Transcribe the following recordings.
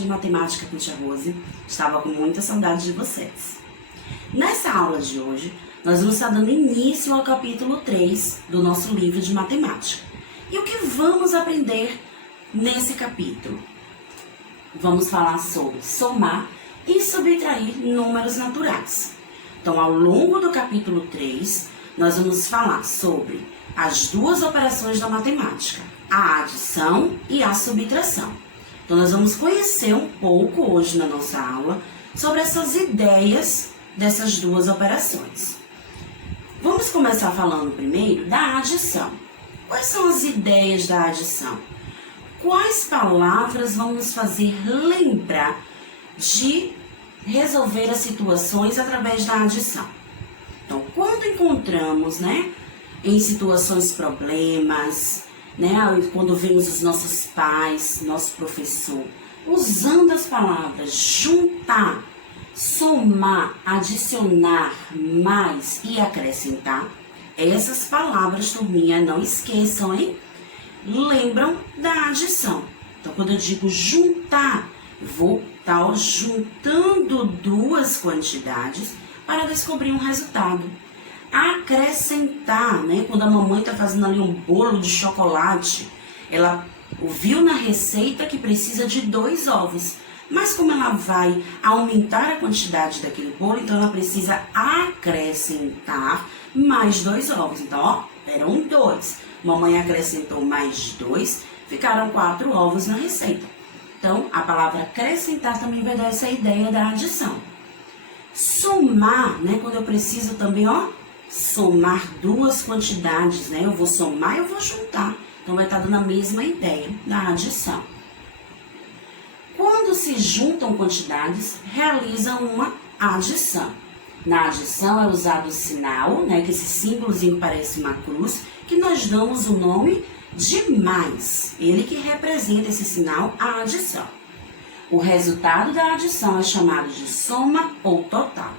de matemática com Tia Rose. Estava com muita saudade de vocês. Nessa aula de hoje, nós vamos estar dando início ao capítulo 3 do nosso livro de matemática. E o que vamos aprender nesse capítulo? Vamos falar sobre somar e subtrair números naturais. Então, ao longo do capítulo 3, nós vamos falar sobre as duas operações da matemática, a adição e a subtração. Então, nós vamos conhecer um pouco hoje na nossa aula sobre essas ideias dessas duas operações. Vamos começar falando primeiro da adição. Quais são as ideias da adição? Quais palavras vão nos fazer lembrar de resolver as situações através da adição? Então, quando encontramos, em situações problemas, quando vemos os nossos pais, nosso professor, usando as palavras juntar, somar, adicionar, mais e acrescentar, essas palavras, turminha, não esqueçam, hein? Lembram da adição. Então, quando eu digo juntar, vou estar juntando duas quantidades para descobrir um resultado. Acrescentar, quando a mamãe está fazendo ali um bolo de chocolate, ela viu na receita que precisa de 2 ovos. Mas como ela vai aumentar a quantidade daquele bolo, então ela precisa acrescentar mais 2 ovos. Então, eram 2. Mamãe acrescentou mais 2, ficaram 4 ovos na receita. Então, a palavra acrescentar também vai dar essa ideia da adição. Somar, quando eu preciso também, somar duas quantidades, eu vou somar e eu vou juntar. Então, vai estar dando a mesma ideia da adição. Quando se juntam quantidades, realiza uma adição. Na adição é usado o sinal, que esse símbolozinho parece uma cruz, que nós damos o nome de mais. Ele que representa esse sinal, a adição. O resultado da adição é chamado de soma ou total.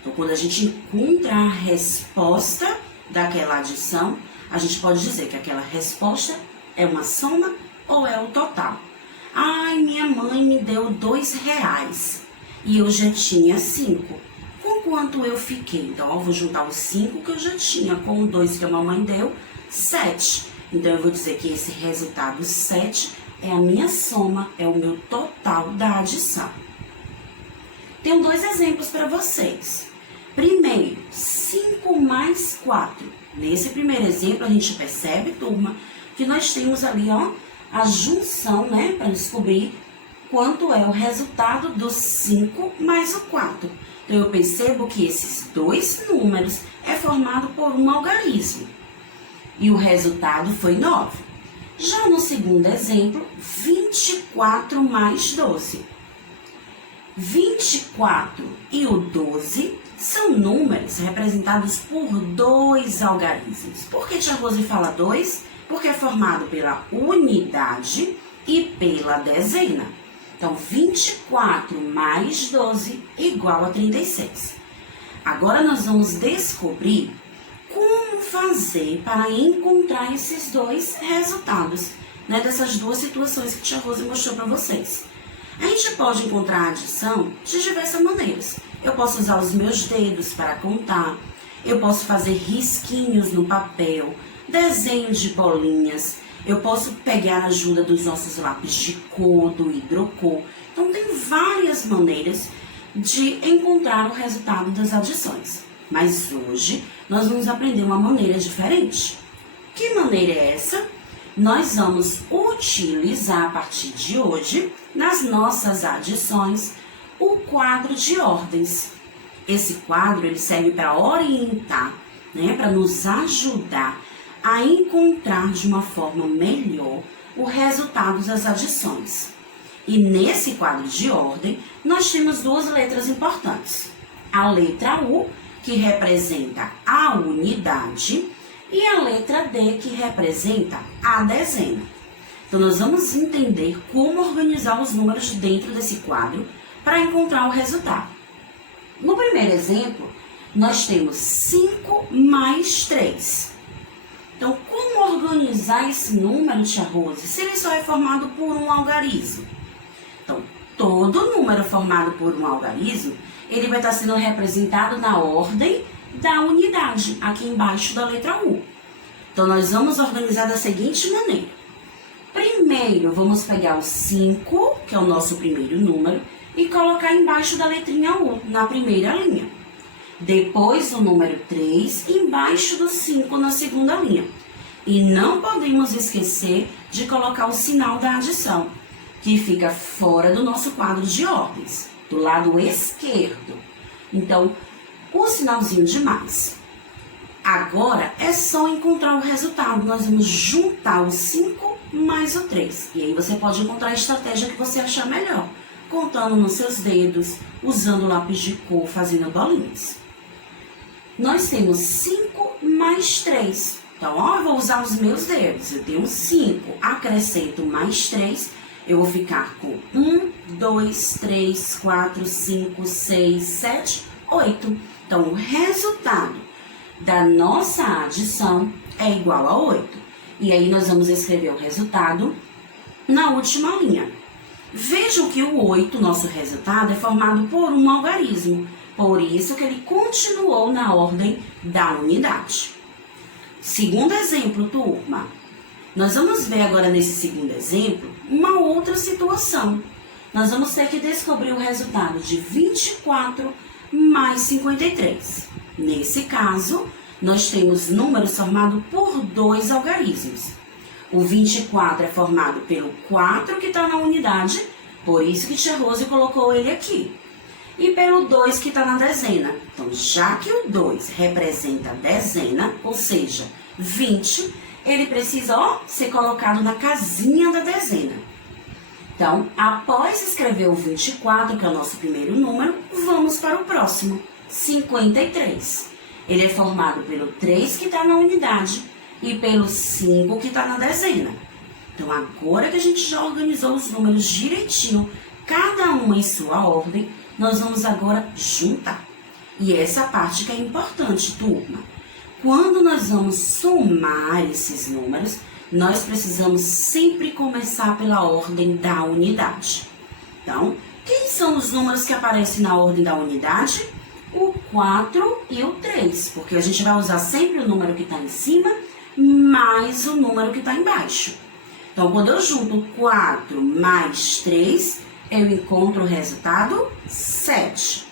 Então, quando a gente encontra a resposta daquela adição, a gente pode dizer que aquela resposta é uma soma ou é o total. Ai, minha mãe me deu R$2 e eu já tinha 5. Com quanto eu fiquei? Então, eu vou juntar os 5 que eu já tinha com o 2 que a mamãe deu, 7. Então, eu vou dizer que esse resultado 7 é a minha soma, é o meu total da adição. Tenho 2 exemplos para vocês. Primeiro, 5 mais 4. Nesse primeiro exemplo, a gente percebe, turma, que nós temos ali, a junção, para descobrir quanto é o resultado do 5 mais o 4. Então, eu percebo que esses 2 números é formado por um algarismo. E o resultado foi 9. Já no segundo exemplo, 24 mais 12. 24 e o 12 são números representados por 2 algarismos. Por que Tia Rose fala 2? Porque é formado pela unidade e pela dezena. Então, 24 mais 12 igual a 36. Agora, nós vamos descobrir como fazer para encontrar esses 2 resultados, dessas duas situações que Tia Rose mostrou para vocês. A gente pode encontrar a adição de diversas maneiras. Eu posso usar os meus dedos para contar, eu posso fazer risquinhos no papel, desenhos de bolinhas, eu posso pegar a ajuda dos nossos lápis de cor, do hidrocor. Então, tem várias maneiras de encontrar o resultado das adições. Mas hoje, nós vamos aprender uma maneira diferente. Que maneira é essa? Nós vamos utilizar, a partir de hoje, nas nossas adições, o quadro de ordens. Esse quadro, ele serve para orientar, para nos ajudar a encontrar de uma forma melhor o resultado das adições. E nesse quadro de ordem, nós temos 2 letras importantes. A letra U, que representa a unidade, e a letra D, que representa a dezena. Então, nós vamos entender como organizar os números dentro desse quadro para encontrar o resultado. No primeiro exemplo, nós temos 5 mais 3. Então, como organizar esse número, Tia Rose, se ele só é formado por um algarismo? Então, número formado por um algarismo, ele vai estar sendo representado na ordem da unidade, aqui embaixo da letra U. Então, nós vamos organizar da seguinte maneira. Primeiro, vamos pegar o 5, que é o nosso primeiro número, e colocar embaixo da letrinha U, na primeira linha. Depois, o número 3, embaixo do 5, na segunda linha. E não podemos esquecer de colocar o sinal da adição, que fica fora do nosso quadro de ordens, do lado esquerdo. Então, o sinalzinho de mais. Agora, é só encontrar o resultado. Nós vamos juntar o 5 mais o 3. E aí você pode encontrar a estratégia que você achar melhor, contando nos seus dedos, usando lápis de cor, fazendo bolinhas. Nós temos 5 mais 3. Então, eu vou usar os meus dedos. Eu tenho 5, acrescento mais 3, eu vou ficar com 1, 2, 3, 4, 5, 6, 7, 8. Então, o resultado da nossa adição é igual a 8. E aí, nós vamos escrever o resultado na última linha. Vejam que o 8, nosso resultado, é formado por um algarismo. Por isso que ele continuou na ordem da unidade. Segundo exemplo, turma. Nós vamos ver agora nesse segundo exemplo uma outra situação. Nós vamos ter que descobrir o resultado de 24 mais 53. Nesse caso, nós temos números formados por dois algarismos. O 24 é formado pelo 4 que está na unidade, por isso que Tia Rose colocou ele aqui. E pelo 2 que está na dezena. Então, já que o 2 representa a dezena, ou seja, 20, ele precisa ser colocado na casinha da dezena. Então, após escrever o 24, que é o nosso primeiro número, vamos para o próximo, 53. Ele é formado pelo 3 que está na unidade e pelo 5 que está na dezena. Então, agora que a gente já organizou os números direitinho, cada um em sua ordem, nós vamos agora juntar. E essa parte que é importante, turma. Quando nós vamos somar esses números, nós precisamos sempre começar pela ordem da unidade. Então, quem são os números que aparecem na ordem da unidade? O 4 e o 3, porque a gente vai usar sempre o número que está em cima mais o número que está embaixo. Então, quando eu junto 4 mais 3, eu encontro o resultado 7.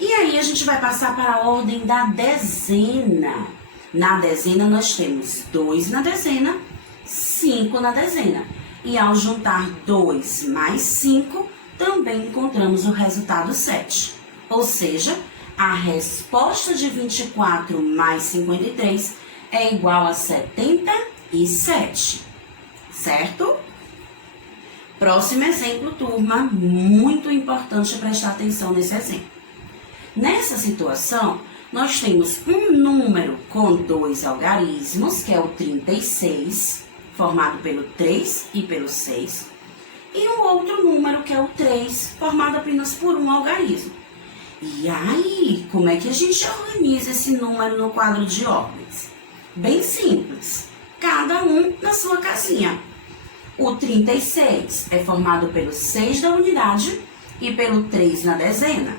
E aí, a gente vai passar para a ordem da dezena. Na dezena, nós temos 2 na dezena, 5 na dezena. E ao juntar 2 mais 5, também encontramos o resultado 7. Ou seja, a resposta de 24 mais 53 é igual a 77. Certo? Próximo exemplo, turma, muito importante prestar atenção nesse exemplo. Nessa situação, nós temos um número com dois algarismos, que é o 36, formado pelo 3 e pelo 6, e um outro número, que é o 3, formado apenas por um algarismo. E aí, como é que a gente organiza esse número no quadro de ordens? Bem simples, cada um na sua casinha. O 36 é formado pelo 6 da unidade e pelo 3 na dezena.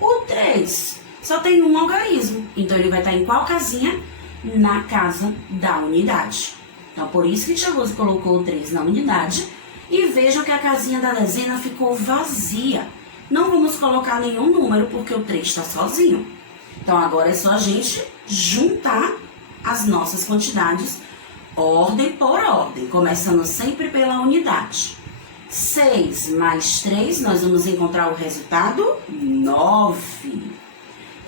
O 3 só tem um algarismo, então ele vai estar em qual casinha? Na casa da unidade. Então, por isso que Tia Rose colocou o 3 na unidade. E vejam que a casinha da dezena ficou vazia. Não vamos colocar nenhum número, porque o 3 está sozinho. Então, agora é só a gente juntar as nossas quantidades, ordem por ordem, começando sempre pela unidade. 6 mais 3, nós vamos encontrar o resultado 9.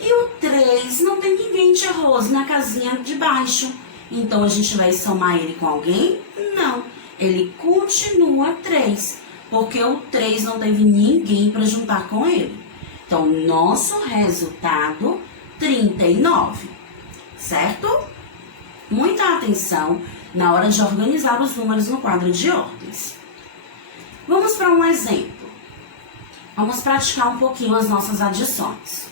E o 3 não tem ninguém, Tia Rose, na casinha de baixo. Então, a gente vai somar ele com alguém? Não. Ele continua 3, porque o 3 não teve ninguém para juntar com ele. Então, nosso resultado, 39. Certo? Muita atenção na hora de organizar os números no quadro de ordens. Vamos para um exemplo. Vamos praticar um pouquinho as nossas adições.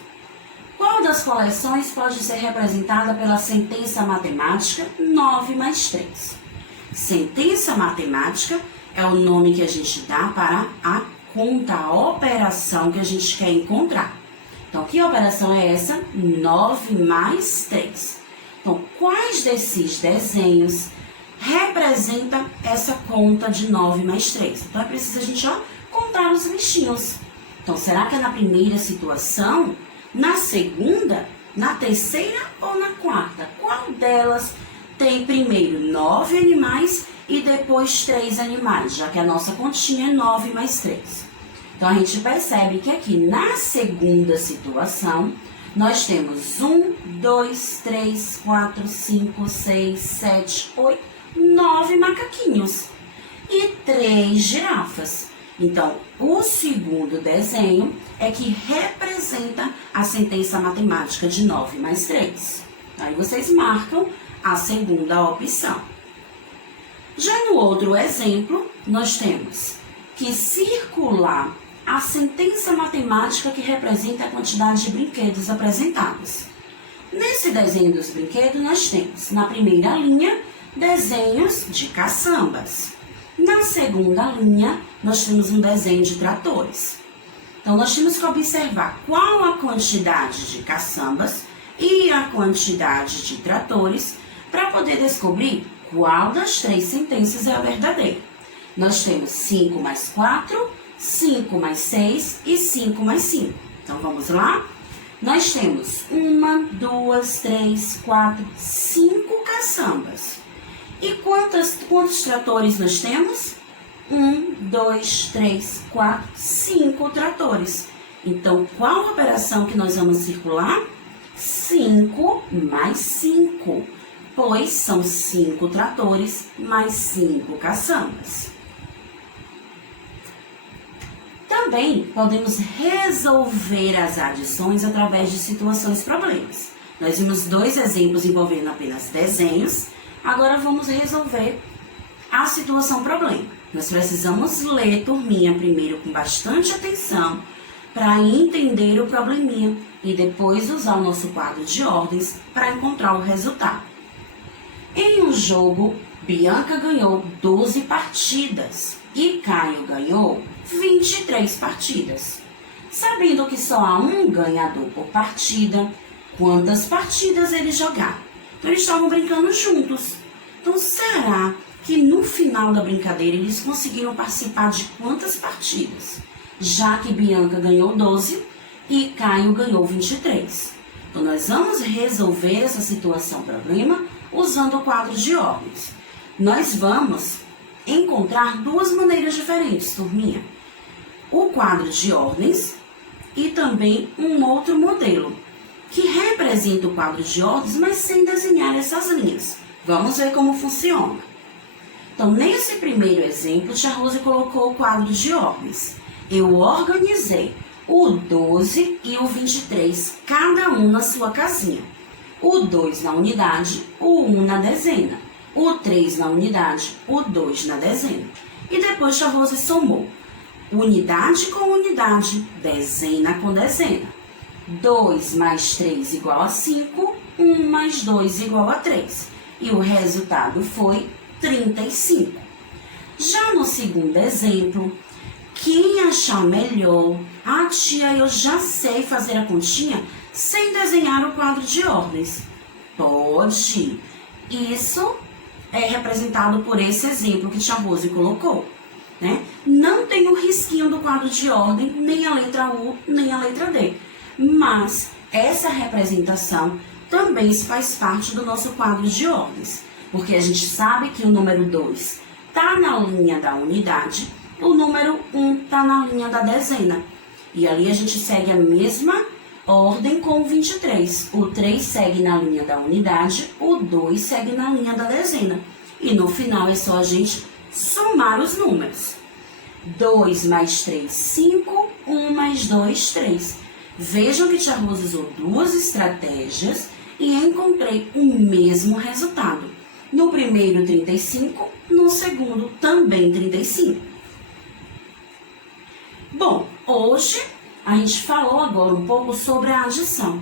Qual das coleções pode ser representada pela sentença matemática 9 mais 3? Sentença matemática é o nome que a gente dá para a conta a operação que a gente quer encontrar. Então, que operação é essa? 9 mais 3. Então, quais desses desenhos representa essa conta de 9 mais 3? Então, é preciso a gente contar os bichinhos. Então, será que é na primeira situação, na segunda, na terceira ou na quarta? Qual delas tem primeiro 9 animais e depois 3 animais, já que a nossa continha é 9 mais 3. Então, a gente percebe que aqui na segunda situação, nós temos 1, 2, 3, 4, 5, 6, 7, 8, 9 macaquinhos e 3 girafas. Então, o segundo desenho é que representa a sentença matemática de 9 mais 3. Aí vocês marcam a segunda opção. Já no outro exemplo, nós temos que circular a sentença matemática que representa a quantidade de brinquedos apresentados. Nesse desenho dos brinquedos, nós temos, na primeira linha, desenhos de caçambas. Na segunda linha, nós temos um desenho de tratores. Então, nós temos que observar qual a quantidade de caçambas e a quantidade de tratores para poder descobrir qual das 3 sentenças é a verdadeira. Nós temos 5 mais 4, 5 mais 6 e 5 mais 5. Então, vamos lá? Nós temos 1, 2, 3, 4, 5 caçambas. E quantos tratores nós temos? 1, 2, 3, 4, 5 tratores. Então, qual a operação que nós vamos circular? 5 mais 5, pois são 5 tratores mais 5 caçambas. Também podemos resolver as adições através de situações problemas. Nós vimos 2 exemplos envolvendo apenas desenhos. Agora vamos resolver a situação problema. Nós precisamos ler, turminha, primeiro com bastante atenção para entender o probleminha e depois usar o nosso quadro de ordens para encontrar o resultado. Em um jogo, Bianca ganhou 12 partidas e Caio ganhou 23 partidas. Sabendo que só há um ganhador por partida, quantas partidas eles jogaram? Então, eles estavam brincando juntos. Então, será que no final da brincadeira eles conseguiram participar de quantas partidas? Já que Bianca ganhou 12 e Caio ganhou 23. Então, nós vamos resolver essa situação problema usando o quadro de ordens. Nós vamos encontrar 2 maneiras diferentes, turminha. O quadro de ordens e também um outro modelo, que representa o quadro de ordens, mas sem desenhar essas linhas. Vamos ver como funciona. Então, nesse primeiro exemplo, Tia Rose colocou o quadro de ordens. Eu organizei o 12 e o 23, cada um na sua casinha. O 2 na unidade, o 1 na dezena. O 3 na unidade, o 2 na dezena. E depois Tia Rose somou unidade com unidade, dezena com dezena. 2 mais 3 igual a 5, 1 mais 2 igual a 3. E o resultado foi 35. Já no segundo exemplo, quem achar melhor, tia, eu já sei fazer a continha sem desenhar o quadro de ordens. Pode. Isso é representado por esse exemplo que Tia Rose colocou, né? Não tem o risquinho do quadro de ordem, nem a letra U, nem a letra D. Mas essa representação também faz parte do nosso quadro de ordens, porque a gente sabe que o número 2 está na linha da unidade, o número 1 está na linha da dezena. E ali a gente segue a mesma ordem com o 23. O 3 segue na linha da unidade, o 2 segue na linha da dezena. E no final é só a gente somar os números. 2 mais 3, 5, 1 mais 2, 3. Vejam que Tia Rose usou 2 estratégias e encontrei o mesmo resultado. No primeiro, 35, no segundo, também 35. Bom, hoje a gente falou agora um pouco sobre a adição.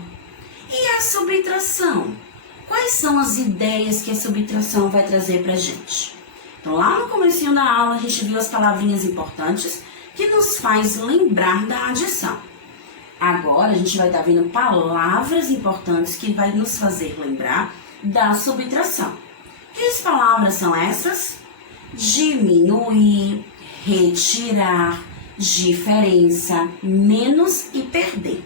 E a subtração? Quais são as ideias que a subtração vai trazer pra gente? Então, lá no comecinho da aula, a gente viu as palavrinhas importantes que nos faz lembrar da adição. Agora, a gente vai estar vendo palavras importantes que vai nos fazer lembrar da subtração. Que palavras são essas? Diminuir, retirar, diferença, menos e perder.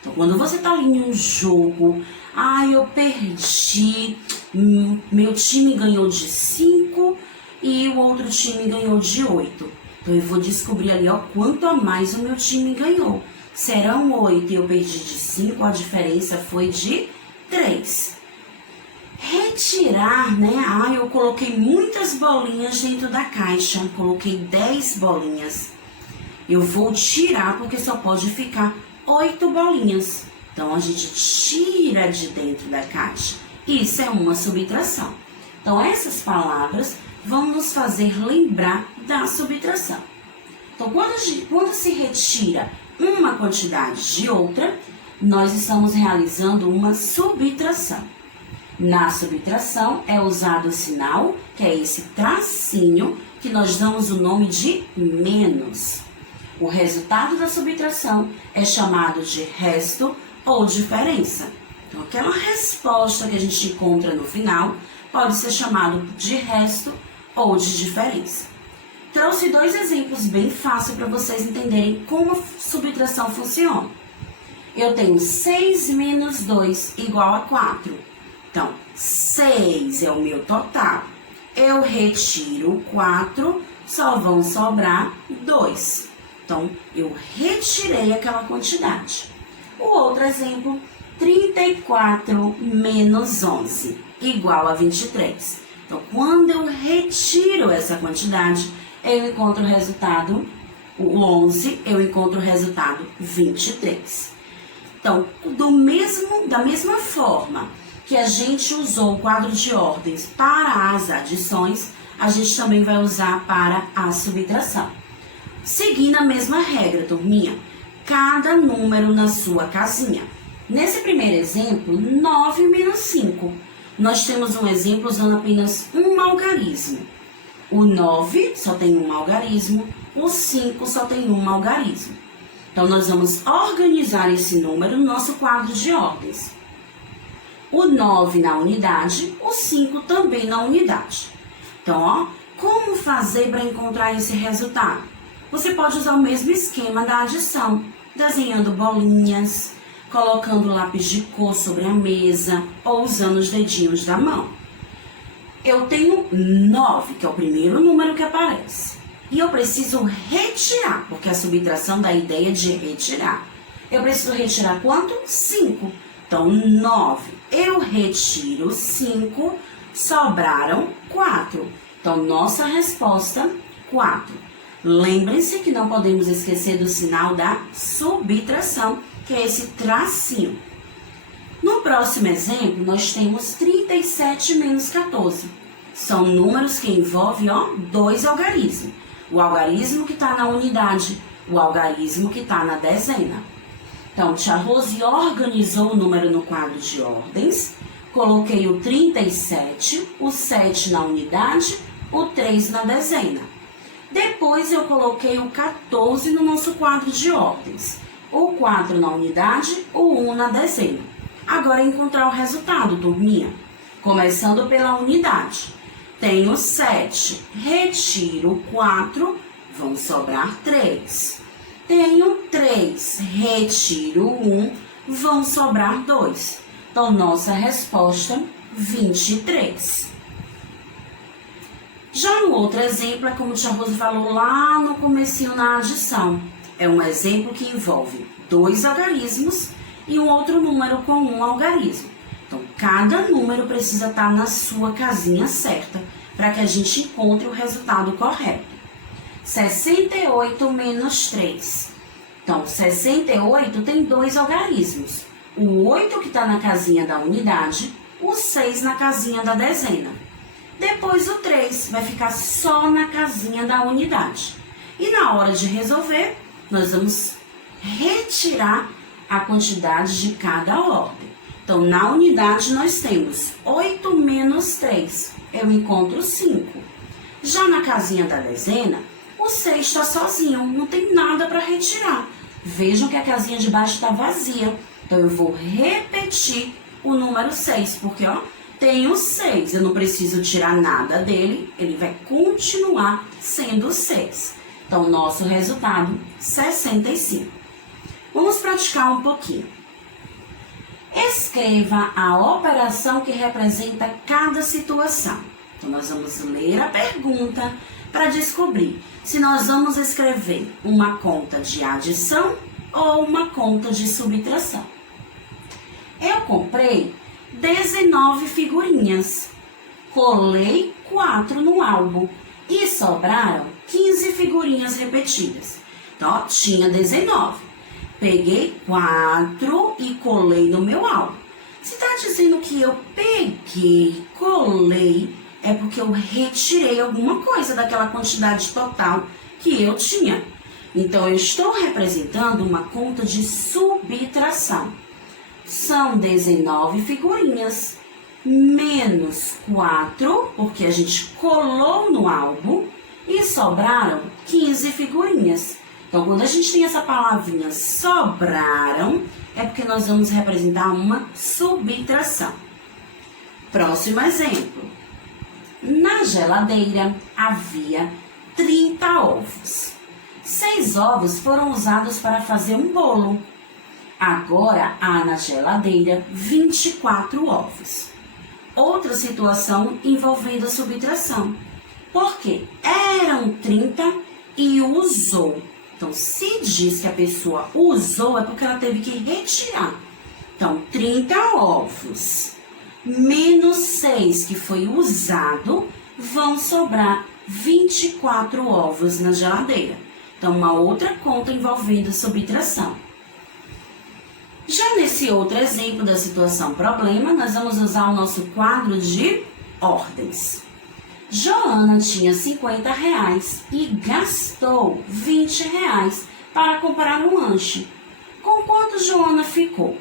Então, quando você está ali em um jogo, eu perdi, meu time ganhou de 5 e o outro time ganhou de 8. Então, eu vou descobrir ali, quanto a mais o meu time ganhou. Serão 8 e eu perdi de 5, a diferença foi de 3. Retirar, eu coloquei muitas bolinhas dentro da caixa, coloquei 10 bolinhas. Eu vou tirar porque só pode ficar 8 bolinhas. Então, a gente tira de dentro da caixa. Isso é uma subtração. Então, essas palavras vão nos fazer lembrar da subtração. Então, quando se retira uma quantidade de outra, nós estamos realizando uma subtração. Na subtração é usado o sinal, que é esse tracinho, que nós damos o nome de menos. O resultado da subtração é chamado de resto ou diferença. Então, aquela resposta que a gente encontra no final pode ser chamado de resto ou de diferença. Trouxe 2 exemplos bem fáceis para vocês entenderem como a subtração funciona. Eu tenho 6 menos 2 igual a 4. Então, 6 é o meu total. Eu retiro 4, só vão sobrar 2. Então, eu retirei aquela quantidade. O outro exemplo, 34 menos 11 igual a 23. Então, quando eu retiro essa quantidade, eu encontro o resultado, o 11, eu encontro o resultado 23. Então, da mesma forma que a gente usou o quadro de ordens para as adições, a gente também vai usar para a subtração. Seguindo a mesma regra, turminha, cada número na sua casinha. Nesse primeiro exemplo, 9 menos 5. Nós temos um exemplo usando apenas um algarismo. O 9 só tem um algarismo, o 5 só tem um algarismo. Então, nós vamos organizar esse número no nosso quadro de ordens. O 9 na unidade, o 5 também na unidade. Então, como fazer para encontrar esse resultado? Você pode usar o mesmo esquema da adição, desenhando bolinhas, colocando lápis de cor sobre a mesa ou usando os dedinhos da mão. Eu tenho 9, que é o primeiro número que aparece. E eu preciso retirar, porque a subtração dá a ideia de retirar. Eu preciso retirar quanto? 5. Então, 9. Eu retiro 5, sobraram 4. Então, nossa resposta, 4. Lembrem-se que não podemos esquecer do sinal da subtração, que é esse tracinho. No próximo exemplo, nós temos 37 menos 14. São números que envolvem 2 algarismos. O algarismo que está na unidade, o algarismo que está na dezena. Então, tia Rose organizou o número no quadro de ordens. Coloquei o 37, o 7 na unidade, o 3 na dezena. Depois, eu coloquei o 14 no nosso quadro de ordens. O 4 na unidade, o 1 na dezena. Agora, encontrar o resultado, turminha. Começando pela unidade. Tenho 7, retiro 4, vão sobrar 3. Tenho 3, retiro 1, vão sobrar 2. Então, nossa resposta, 23. Já no outro exemplo, é como a tia Rose falou lá no comecinho na adição. É um exemplo que envolve 2 algarismos e um outro número com um algarismo. Então, cada número precisa estar na sua casinha certa para que a gente encontre o resultado correto. 68 menos 3. Então, 68 tem 2 algarismos. O 8 que está na casinha da unidade, o 6 na casinha da dezena. Depois o 3 vai ficar só na casinha da unidade. E na hora de resolver, nós vamos retirar a quantidade de cada ordem. Então, na unidade, nós temos 8 menos 3. Eu encontro 5. Já na casinha da dezena, O 6 está sozinho, não tem nada para retirar. Vejam que a casinha de baixo está vazia. Então, eu vou repetir o número 6, porque, ó, tem o 6. Eu não preciso tirar nada dele, ele vai continuar sendo 6. Então, nosso resultado, 65. Vamos praticar um pouquinho. Escreva a operação que representa cada situação. Então, nós vamos ler a pergunta para descobrir se nós vamos escrever uma conta de adição ou uma conta de subtração. Eu comprei 19 figurinhas, colei 4 no álbum e sobraram 15 figurinhas repetidas. Então, ó, tinha 19. Peguei 4 e colei no meu álbum. Se está dizendo que eu peguei, colei, é porque eu retirei alguma coisa daquela quantidade total que eu tinha. Então, eu estou representando uma conta de subtração. São 19 figurinhas, menos 4, porque a gente colou no álbum, e sobraram 15 figurinhas. Então, quando a gente tem essa palavrinha sobraram, é porque nós vamos representar uma subtração. Próximo exemplo. Na geladeira havia 30 ovos. 6 ovos foram usados para fazer um bolo. Agora há na geladeira 24 ovos. Outra situação envolvendo a subtração. Porque eram 30 e usou. Então, se diz que a pessoa usou, é porque ela teve que retirar. Então, 30 ovos menos 6 que foi usado, vão sobrar 24 ovos na geladeira. Então, uma outra conta envolvendo subtração. Já nesse outro exemplo da situação problema, nós vamos usar o nosso quadro de ordens. Joana tinha 50 reais e gastou 20 reais para comprar um lanche. Com quanto Joana ficou?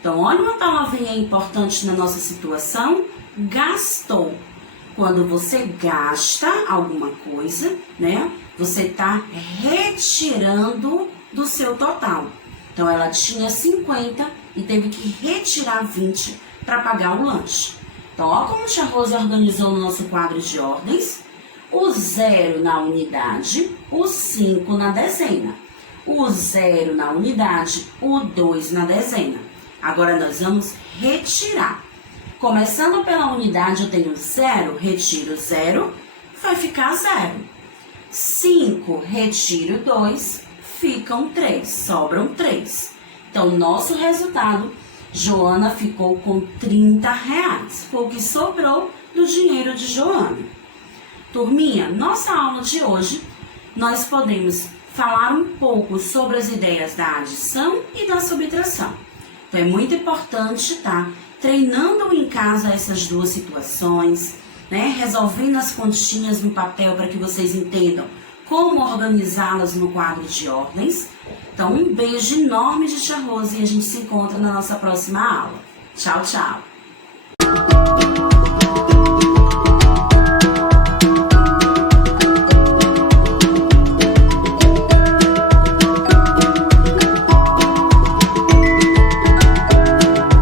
Então, olha uma palavrinha importante na nossa situação, gastou. Quando você gasta alguma coisa, né, você está retirando do seu total. Então, ela tinha 50 e teve que retirar 20 para pagar o lanche. Então, olha como a tia Rose organizou no nosso quadro de ordens. O 0 na unidade, o 5 na dezena. O 0 na unidade, o 2 na dezena. Agora, nós vamos retirar. Começando pela unidade, eu tenho 0, retiro 0, vai ficar 0. 5, retiro 2, ficam 3, sobram 3. Então, nosso resultado, Joana ficou com 30 reais. Foi o que sobrou do dinheiro de Joana. Turminha, nossa aula de hoje, nós podemos falar um pouco sobre as ideias da adição e da subtração. Então, é muito importante estar treinando em casa essas duas situações, né? Resolvendo as continhas no papel para que vocês entendam como organizá-las no quadro de ordens. Então, um beijo enorme de tia Rose e a gente se encontra na nossa próxima aula. Tchau, tchau!